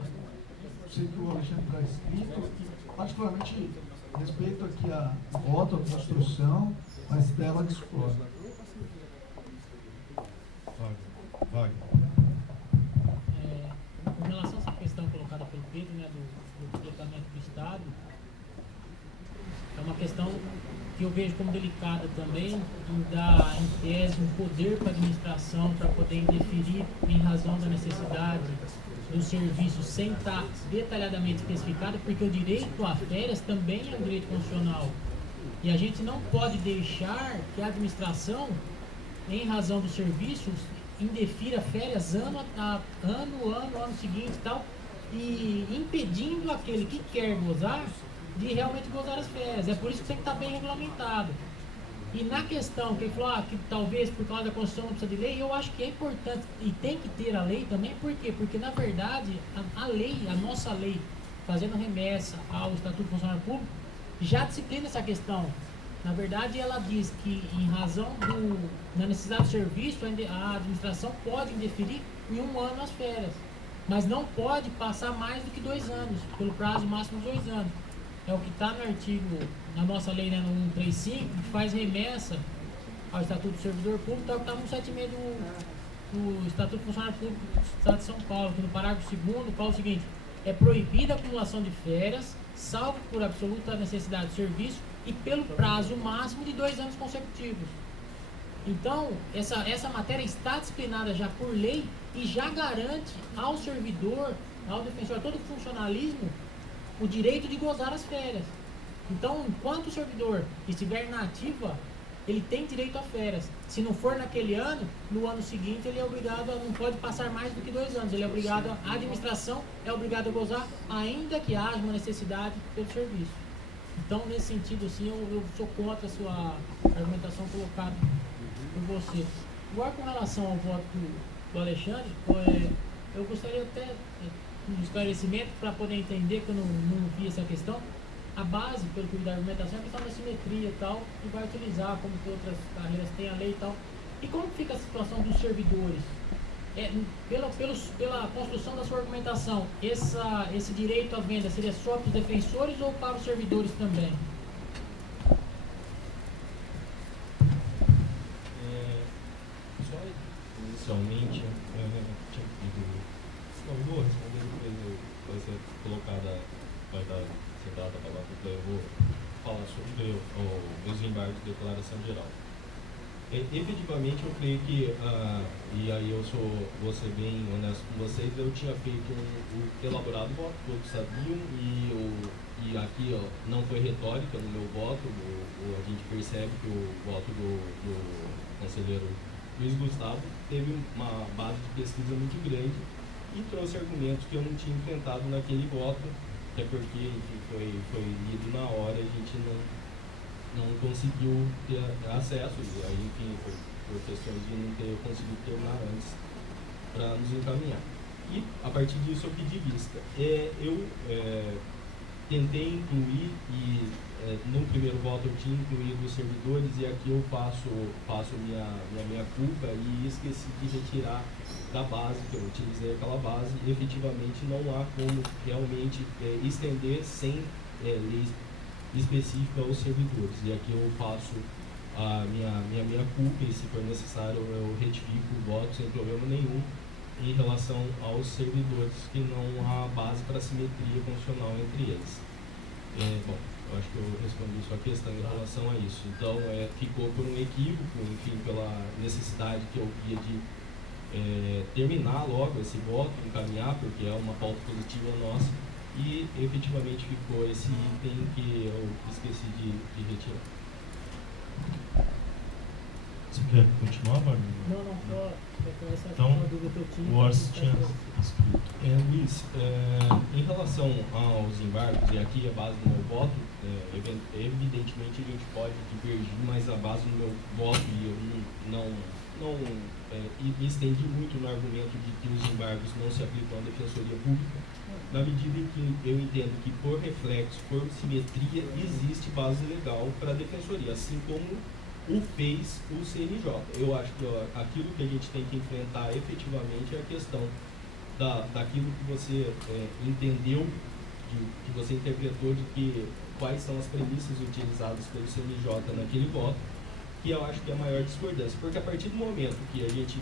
sei que o Alexandre está escrito, particularmente respeito aqui a voto, a construção, mas dela discordo. Vai. Com relação a essa questão colocada pelo Pedro, né, do completamento do Estado, é uma questão que eu vejo como delicada também, em dar, em tese, um poder para a administração para poder indeferir em razão da necessidade do serviço sem estar detalhadamente especificado, porque o direito a férias também é um direito constitucional. E a gente não pode deixar que a administração, em razão dos serviços, indefira férias ano seguinte e tal, e impedindo aquele que quer gozar de realmente gozar as férias. É por isso que tem que estar bem regulamentado. E na questão que ele falou que talvez por causa da Constituição não precisa de lei, eu acho que é importante e tem que ter a lei também. Por quê? Porque na verdade a nossa lei, fazendo remessa ao Estatuto do Funcionário Público, já disciplina essa questão. Na verdade, ela diz que em razão da necessidade do serviço, a administração pode indeferir em 1 ano as férias, mas não pode passar mais do que 2 anos, pelo prazo máximo de 2 anos. É o que está no artigo, na nossa lei, né, no 135, que faz remessa ao Estatuto do Servidor Público, tal, que está no 76 do Estatuto do Funcionário Público do Estado de São Paulo, que no parágrafo 2º fala o seguinte: é proibida a acumulação de férias, salvo por absoluta necessidade de serviço e pelo prazo máximo de 2 anos consecutivos. Então, essa matéria está disciplinada já por lei e já garante ao servidor, ao defensor, a todo o funcionalismo, o direito de gozar as férias. Então, enquanto o servidor estiver na ativa, ele tem direito a férias. Se não for naquele ano, no ano seguinte ele é obrigado não pode passar mais do que 2 anos. Ele é obrigado, a administração é obrigada a gozar, ainda que haja uma necessidade pelo serviço. Então, nesse sentido, assim, eu sou contra a sua argumentação colocada por você. Agora, com relação ao voto do Alexandre, eu gostaria até de um esclarecimento para poder entender, que eu não vi essa questão. A base, pelo que eu vi da argumentação, é a questão da simetria e tal, que vai utilizar, como que outras carreiras têm a lei e tal. E como fica a situação dos servidores? Pela construção da sua argumentação, esse direito à venda seria só para os defensores ou para os servidores também? Só inicialmente, não vou responder, depois vai ser colocada, vai dar sentada a palavra, então eu vou falar sobre o desembarque de declaração geral. Efetivamente, eu creio que, e aí vou ser bem honesto com vocês, eu tinha feito elaborado voto, todos sabiam, e aqui não foi retórica no meu voto, a gente percebe que o voto do conselheiro Luiz Gustavo teve uma base de pesquisa muito grande e trouxe argumentos que eu não tinha enfrentado naquele voto, até porque foi lido na hora, a gente não conseguiu ter acesso, e aí, enfim, por questões de não ter conseguido terminar antes para nos encaminhar. E, a partir disso, eu pedi vista. Eu tentei incluir, e no primeiro voto eu tinha incluído os servidores, e aqui eu faço minha culpa e esqueci de retirar da base, que eu utilizei aquela base, e efetivamente não há como realmente estender sem lei específica aos servidores. E aqui eu faço a minha culpa, e se for necessário eu retifico o voto sem problema nenhum em relação aos servidores, que não há base para simetria funcional entre eles. Bom, eu acho que eu respondi sua questão em relação a isso. Então, ficou por um equívoco, enfim, pela necessidade que eu via de terminar logo esse voto, encaminhar, porque é uma pauta positiva nossa, e efetivamente ficou esse item que eu esqueci de retirar. Você quer continuar, Wagner? Não, só essa então, dúvida que eu tinha. O Orsi tinha escrito. Luiz, em relação aos embargos, e aqui a base do meu voto, evidentemente a gente pode divergir, mas a base do meu voto, e eu não me estendi muito no argumento de que os embargos não se aplicam à Defensoria Pública, na medida em que eu entendo que, por reflexo, por simetria, existe base legal para a Defensoria, assim como o fez o CNJ. Eu acho que aquilo que a gente tem que enfrentar efetivamente é a questão daquilo que você entendeu, que você interpretou de que quais são as premissas utilizadas pelo CNJ naquele voto, que eu acho que é a maior discordância. Porque a partir do momento que a gente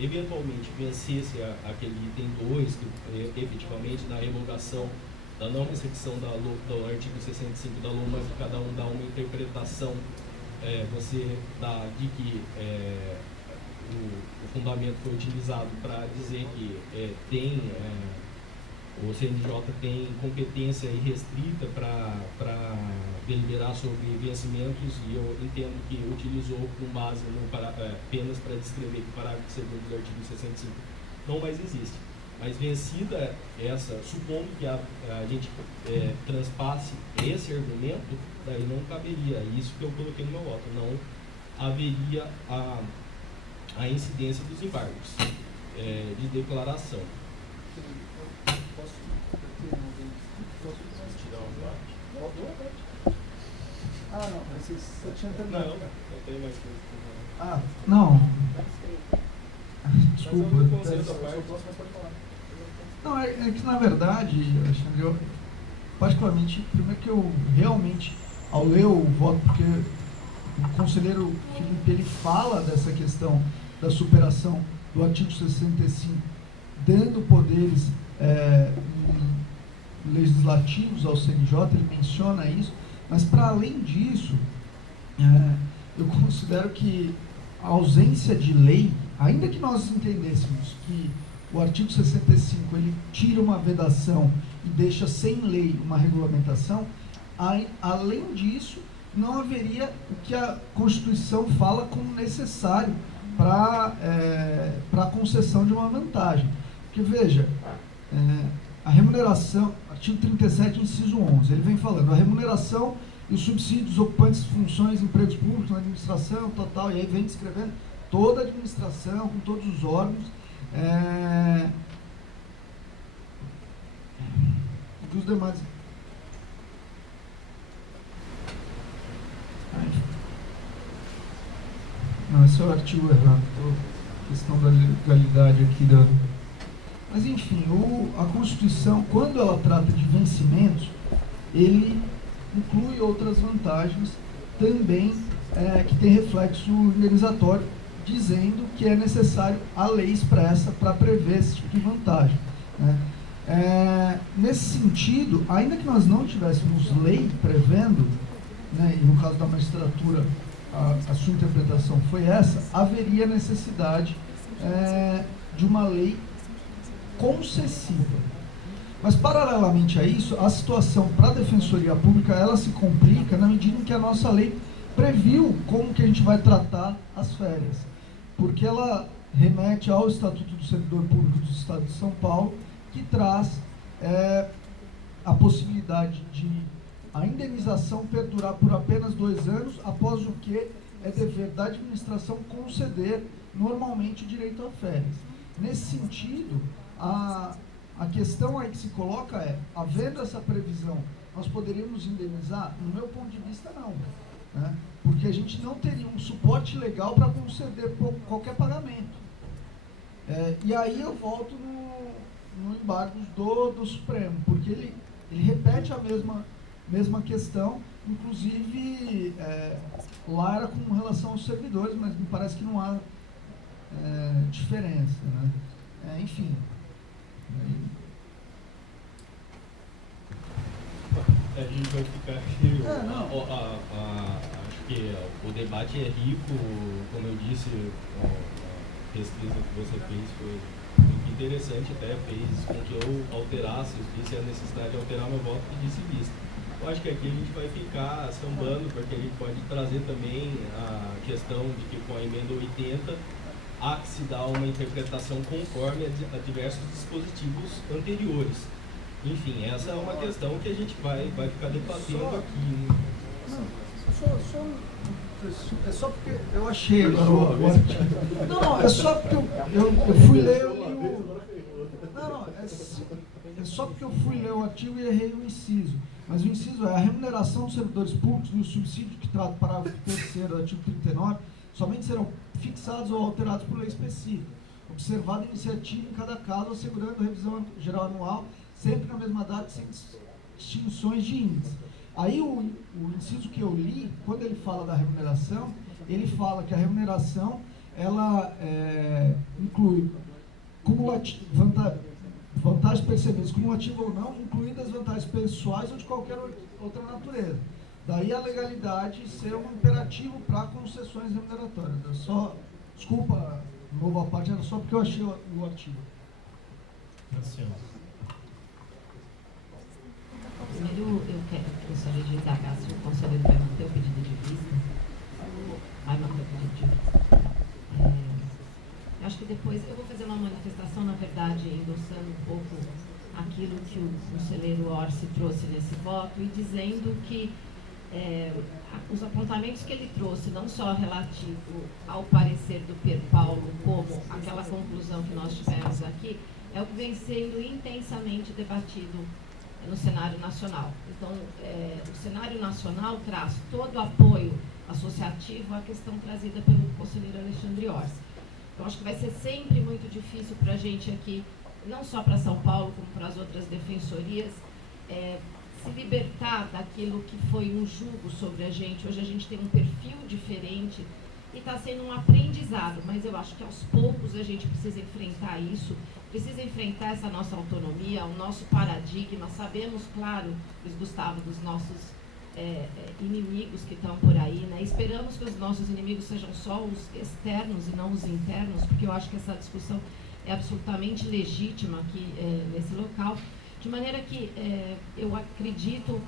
eventualmente vencesse aquele item 2, que efetivamente na revogação da não recepção do artigo 65 da LOMA, que cada um dá uma interpretação você dá de que o fundamento foi utilizado para dizer que o CNJ tem competência irrestrita para deliberar sobre vencimentos, e eu entendo que utilizou com base apenas para descrever que o parágrafo 2º do artigo 65 não mais existe. Mas vencida essa, supondo que a gente transpasse esse argumento, daí não caberia, isso que eu coloquei no meu voto, não haveria a incidência dos embargos de declaração. Ah, não, você tinha terminado. Não tem mais coisa. Ah, não. Desculpa. Não, é que na verdade, Alexandre, eu, particularmente, primeiro que eu realmente, ao ler o voto, porque o conselheiro Felipe, ele fala dessa questão da superação do artigo 65, dando poderes legislativos ao CNJ, ele menciona isso, mas para além disso, eu considero que a ausência de lei, ainda que nós entendêssemos que o artigo 65 ele tira uma vedação e deixa sem lei uma regulamentação, além disso, não haveria o que a Constituição fala como necessário para a concessão de uma vantagem. Porque, veja, a remuneração, artigo 37, inciso 11, ele vem falando, a remuneração e os subsídios ocupantes de funções, empregos públicos na administração, total, e aí vem descrevendo toda a administração, com todos os órgãos, dos demais. Não, esse é o artigo errado, questão da legalidade aqui da... Mas enfim, a Constituição, quando ela trata de vencimentos, ele inclui outras vantagens também que tem reflexo indenizatório, dizendo que é necessário a lei expressa para prever esse tipo de vantagem, né? Nesse sentido, ainda que nós não tivéssemos lei prevendo, né, e no caso da magistratura a sua interpretação foi essa, haveria necessidade de uma lei concessiva. Mas, paralelamente a isso, a situação para a Defensoria Pública, ela se complica na medida em que a nossa lei previu como que a gente vai tratar as férias. Porque ela remete ao Estatuto do Servidor Público do Estado de São Paulo, que traz a possibilidade de a indenização perdurar por apenas 2 anos, após o que é dever da administração conceder normalmente o direito a férias. Nesse sentido, a questão aí que se coloca é, havendo essa previsão, nós poderíamos indenizar? No meu ponto de vista, não. Né? Porque a gente não teria um suporte legal para conceder qualquer pagamento. E aí eu volto no embargo do Supremo, porque ele repete a mesma questão, inclusive lá era com relação aos servidores, mas me parece que não há diferença, né? Enfim. A gente vai ficar aqui. Acho que o debate é rico, como eu disse, a pesquisa que você fez foi muito interessante, até fez com que eu alterasse, disse a necessidade de alterar meu voto e disse vista. Eu acho que aqui a gente vai ficar sambando, porque a gente pode trazer também a questão de que com a emenda 80 há que se dar uma interpretação conforme a diversos dispositivos anteriores. Enfim, essa é uma questão que a gente vai ficar debatendo aqui. É só porque eu achei agora o artigo. Não, é só porque eu fui ler é só porque eu fui ler o artigo e errei o inciso. Mas o inciso é a remuneração dos servidores públicos e o subsídio que trata o parágrafo 3º do artigo 39 somente serão fixados ou alterados por lei específica, observada a iniciativa em cada caso, assegurando a revisão geral anual, sempre na mesma data, sem distinções de índice. Aí o inciso que eu li, quando ele fala da remuneração, ele fala que a remuneração, ela inclui vantagens percebidas, cumulativa ou não, incluídas vantagens pessoais ou de qualquer outra natureza. Daí a legalidade ser um imperativo para concessões remuneratórias. Desculpa, nova parte, era só porque eu achei o artigo. Primeiro, eu gostaria de indagar se o conselheiro vai manter o pedido de vista. Vai manter o pedido de vista. Acho que depois eu vou fazer uma manifestação, na verdade, endossando um pouco aquilo que o conselheiro Orsi trouxe nesse voto e dizendo que os apontamentos que ele trouxe, não só relativo ao parecer do Pier Paulo, como aquela conclusão que nós tivemos aqui, é o que vem sendo intensamente debatido no cenário nacional. Então, o cenário nacional traz todo o apoio associativo à questão trazida pelo conselheiro Alexandre Orsi. Eu acho que vai ser sempre muito difícil para a gente aqui, não só para São Paulo, como para as outras defensorias, se libertar daquilo que foi um julgo sobre a gente. Hoje a gente tem um perfil diferente e está sendo um aprendizado, mas eu acho que aos poucos a gente precisa enfrentar isso, precisa enfrentar essa nossa autonomia, o nosso paradigma. Sabemos, claro, Luiz Gustavo, dos nossos inimigos que estão por aí, né? Esperamos que os nossos inimigos sejam só os externos e não os internos, porque eu acho que essa discussão é absolutamente legítima aqui nesse local, de maneira que eu acredito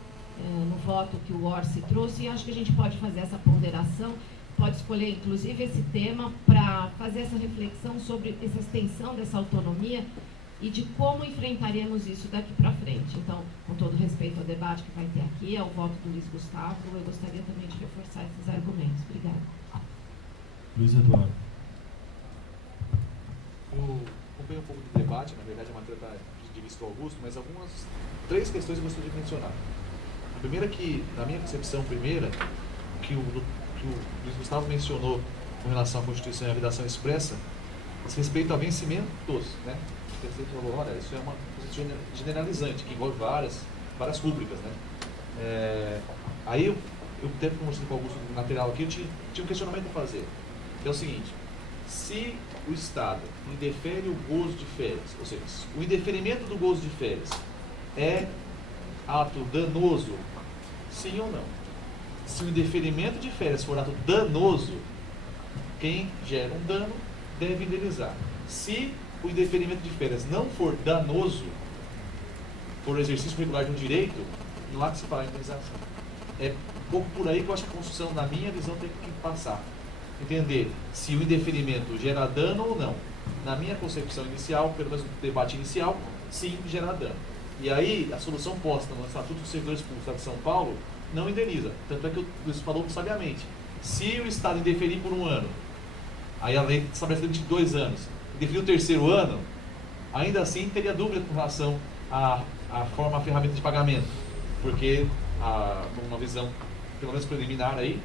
no voto que o Orsi trouxe e acho que a gente pode fazer essa ponderação, pode escolher inclusive esse tema para fazer essa reflexão sobre essa extensão dessa autonomia e de como enfrentaremos isso daqui para frente. Então, com todo respeito ao debate que vai ter aqui, ao voto do Luiz Gustavo, eu gostaria também de reforçar esses argumentos. Obrigada. Luiz Eduardo. Eu acompanho um pouco do debate, na verdade a matéria está de vista do Augusto, mas três questões eu gostaria de mencionar. A primeira é que, na minha concepção primeira, que o Luiz Gustavo mencionou com relação à Constituição e à redação expressa, diz respeito a vencimentos, né? Você falou, olha, isso é uma coisa generalizante, que envolve várias rubricas, né? Aí eu até conversando com o Augusto no lateral aqui, eu tinha um questionamento a fazer, que é o seguinte: se o Estado indefere o gozo de férias, ou seja, o indeferimento do gozo de férias é ato danoso, sim ou não? Se o indeferimento de férias for ato danoso, quem gera um dano deve indenizar. Se o indeferimento de férias não for danoso, por exercício regular de um direito, não há que se falar em indenização. É um pouco por aí que eu acho que a Constituição, na minha visão, tem que passar. Entender se o indeferimento gera dano ou não. Na minha concepção inicial, pelo menos no debate inicial, sim, gera dano. E aí, a solução posta no Estatuto dos Servidores Públicos do Estado de São Paulo não indeniza. Tanto é que o Luiz falou sabiamente. Se o Estado indeferir por 1 ano, aí a lei estabelece limite de 2 anos, indeferir o 3º ano, ainda assim teria dúvida com relação à forma, à ferramenta de pagamento. Porque, numa visão, pelo menos preliminar aí,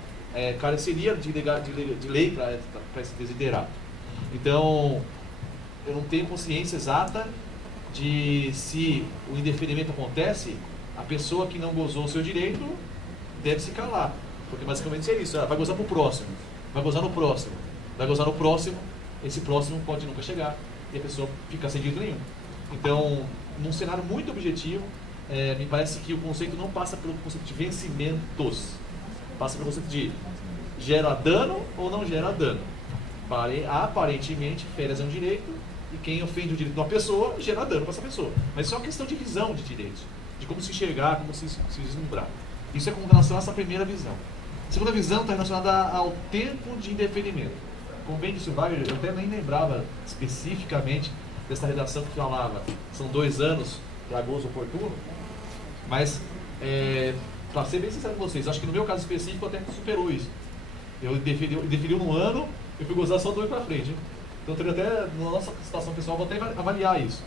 careceria de lei para esse desiderato. Então, eu não tenho consciência exata de se o indeferimento acontece, a pessoa que não gozou o seu direito deve se calar. Porque basicamente é isso, vai gozar pro próximo, vai gozar no próximo, vai gozar no próximo, esse próximo pode nunca chegar e a pessoa fica sem direito nenhum. Então, num cenário muito objetivo, me parece que o conceito não passa pelo conceito de vencimentos, passa pelo conceito de gera dano ou não gera dano. Aparentemente, férias é um direito e quem ofende o direito de uma pessoa gera dano para essa pessoa. Mas isso é uma questão de visão de direitos, de como se enxergar, como se vislumbrar. Isso é com relação a essa primeira visão. A segunda visão está relacionada ao tempo de indeferimento. Como bem disse o Wagner, eu até nem lembrava especificamente dessa redação que falava são 2 anos para gozo oportuno, mas para ser bem sincero com vocês, acho que no meu caso específico até superou isso. Eu indeferi 1 ano, eu fui gozar só 2 para frente. Hein? Então teria até, na nossa situação pessoal, vou até avaliar isso.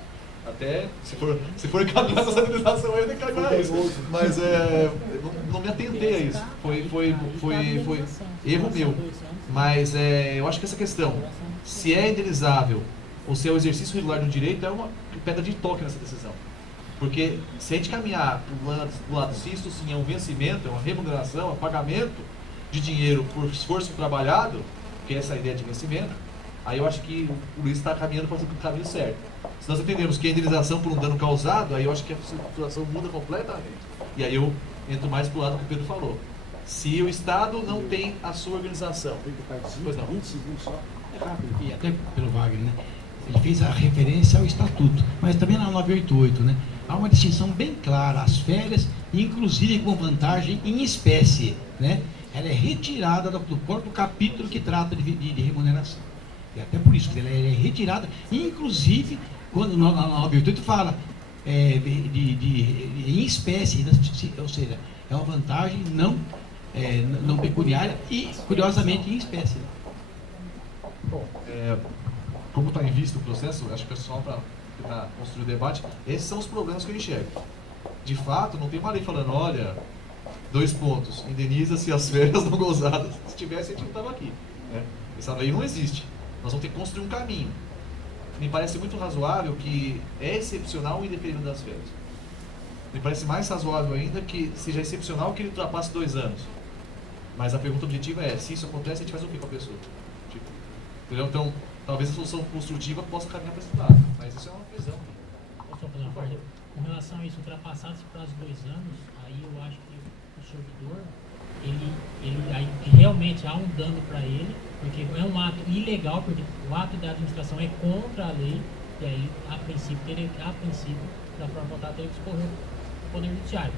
Até, se for encaminhar essa indenização, eu tenho que avaliar isso. Mas não me atentei a isso. Foi erro meu. Mas eu acho que essa questão, se é indenizável ou se é o exercício regular do direito, é uma pedra de toque nessa decisão. Porque se a gente caminhar do lado se isso sim é um vencimento, é uma remuneração, é um pagamento de dinheiro por esforço trabalhado, que é essa ideia de vencimento, aí eu acho que o Luiz está caminhando para o caminho certo. Se nós entendemos que é indenização por um dano causado, aí eu acho que a situação muda completamente. E aí eu entro mais para o lado que o Pedro falou. Se o Estado não tem a sua organização... Pois não. 20 segundos só. É rápido. E até pelo Wagner, né? Ele fez a referência ao Estatuto, mas também na 988, né? Há uma distinção bem clara, as férias, inclusive com vantagem em espécie, né? Ela é retirada do próprio capítulo que trata de remuneração. E até por isso que ela é retirada, inclusive, quando na 988 fala em espécie, ou seja, é uma vantagem não pecuniária e, curiosamente, em espécie. Bom, como está em vista o processo, acho que é só para tentar construir o debate, esses são os problemas que eu enxergo. De fato, não tem uma lei falando, olha, 2 pontos, indeniza-se as férias não gozadas. Se tivesse, a gente não estava aqui. Né? Essa lei não existe. Nós vamos ter que construir um caminho. Me parece muito razoável que é excepcional o indeferimento das férias. Me parece mais razoável ainda que seja excepcional que ele ultrapasse 2 anos. Mas a pergunta objetiva é, se isso acontece, a gente faz o que com a pessoa? Tipo, entendeu? Então, talvez a solução construtiva possa caminhar para esse lado. Mas isso é uma visão. Posso só fazer uma parte? Com relação a isso, ultrapassados para os 2 anos, aí eu acho que o servidor, aí realmente há um dano para ele, porque é um ato ilegal, porque o ato da administração é contra a lei, e aí, a princípio, da forma votada, teria que escorrer o Poder Judiciário.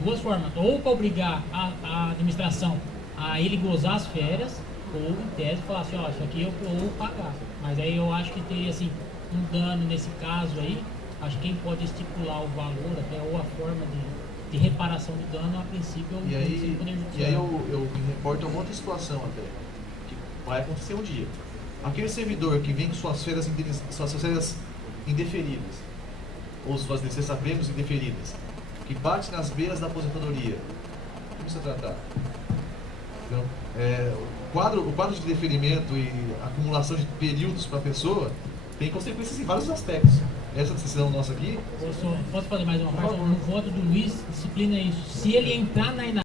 2 formas, ou para obrigar a administração a ele gozar as férias, ou em tese falar assim, ó, isso aqui eu vou pagar. Mas aí eu acho que teria assim, um dano nesse caso aí, acho que quem pode estipular o valor até ou a forma de reparação do dano, a princípio, e aí, Poder Judiciário. E aí eu me reporto a uma outra situação até, que vai acontecer um dia. Aquele servidor que vem com suas férias indeferidas, ou suas licença-prêmios indeferidas, que bate nas beiras da aposentadoria, como se tratar? Então, o quadro de deferimento e acumulação de períodos para a pessoa tem consequências em vários aspectos. Essa decisão nossa aqui... Posso fazer mais uma parte? O voto do Luiz disciplina isso. Se ele entrar na